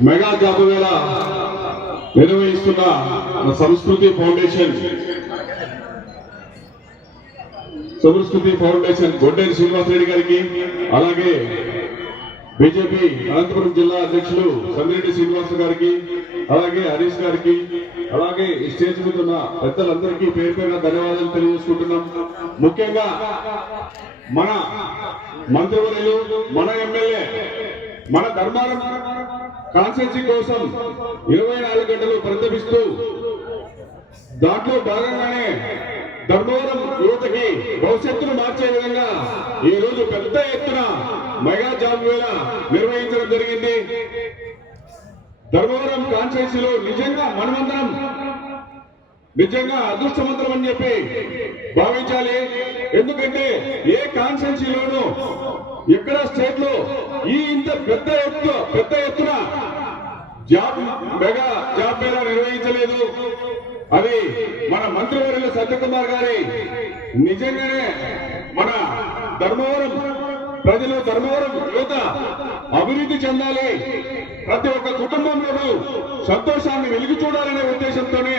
Mega job నిర్వహిస్తున్న మన సంస్కృతి ఫౌండేషన్ సంస్కృతి ఫౌండేషన్ గొడ్డేరి శ్రీనివాసరెడ్డి గారికి అలాగే బీజేపీ అనంతపురం జిల్లా అధ్యక్షులు సంగిరెడ్డి శ్రీనివాస గారికి అలాగే హరీష్ గారికి అలాగే ఈ స్టేజ్ మీద ఉన్న పెద్దలందరికీ పేరు పేరున ధన్యవాదాలు తెలియజేసుకుంటున్నాం. ముఖ్యంగా మన మంత్రివర్యులు మన ఎమ్మెల్యే మన ధర్మారం కాన్సెన్సీ కోసం ఇరవై నాలుగు గంటలు ప్రతిపిస్తూ దాంట్లో భాగంగానే ధర్మవరం యువతకి భవిష్యత్తును మార్చే విధంగా ఈ రోజు పెద్ద ఎత్తున మెగా జాబ్ వేళ నిర్వహించడం జరిగింది. ధర్మవరం కాన్స్టిట్యూన్సీలో నిజంగా మనమందరం నిజంగా అదృష్టవంతరం అని చెప్పి భావించాలి. ఎందుకంటే ఏ కాన్స్టిట్యూన్సీలోనూ ఎక్కడ స్టేట్లో ఈ ఇంత పెద్ద ఎత్తు పెద్ద ఎత్తున జాబ్ మెగా జాబ్ మేళా నిర్వహించలేదు. అది మన మంత్రివర్యులు సత్యకుమార్ గారి నిజంగానే మన ధర్మవరం ప్రజలు ధర్మవరం యువత అభివృద్ధి చెందాలి. ప్రతి ఒక్క కుటుంబంలోనూ సంతోషాన్ని వెలిగి చూడాలనే ఉద్దేశంతోనే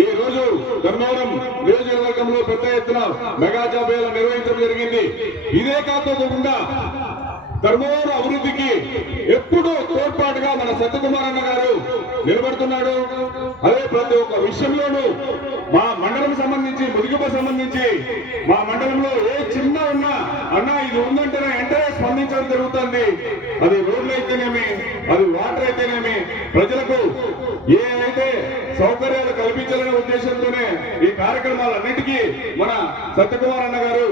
ఈ రోజు ధర్మవరం నియోజకవర్గంలో పెద్ద ఎత్తున మెగా జాబ్ నిర్వహించడం జరిగింది. ఇదే కాకుండా ధర్మవరం అభివృద్ధికి ఎప్పుడూ తోడ్పాటుగా మన సత్యకుమార్ గారు నిలబడుతున్నాడు. అదే ప్రతి ఒక్క విషయంలోనూ మా మండలం సంబంధించి ముదిగుప సంబంధించి మా మండలంలో ఏ చిన్న ఉన్నా అన్న ఇది ఉందంటేనే వెంటనే స్పందించడం జరుగుతుంది. అది రోడ్లు అయితేనేమి అది వాటర్ అయితేనేమి అయితే సౌకర్యాలు కల్పించాలనే ఉద్దేశంతోనే ఈ కార్యక్రమాలన్నిటికీ మన సత్యకుమార్ అన్న గారు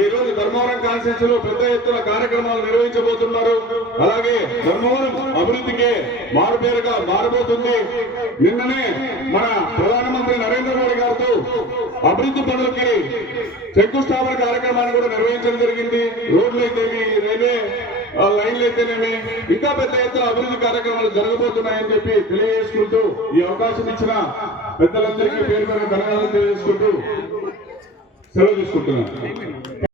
ఈ రోజు ధర్మవరం కాన్స్టిట్యూన్సీ లో పెద్ద ఎత్తున కార్యక్రమాలు నిర్వహించబోతున్నారు. అలాగే ధర్మవరం అభివృద్ధికి మారుపేరుగా మారబోతుంది. నిన్ననే మన ప్రధానమంత్రి నరేంద్ర మోడీ గారితో అభివృద్ధి పనులకి శంకుస్థాపన కార్యక్రమాన్ని కూడా నిర్వహించడం జరిగింది. రోడ్లు అయితే రైల్వే లైన్లు అయితేనేమి ఇంకా పెద్ద ఎత్తున అభివృద్ధి కార్యక్రమాలు జరగబోతున్నాయని చెప్పి తెలియజేసుకుంటూ ఈ అవకాశం ఇచ్చిన పెద్దలందరికీ పేరు పేరు ధన్యవాదాలు తెలియజేసుకుంటూ సెలవు తీసుకుంటున్నాను.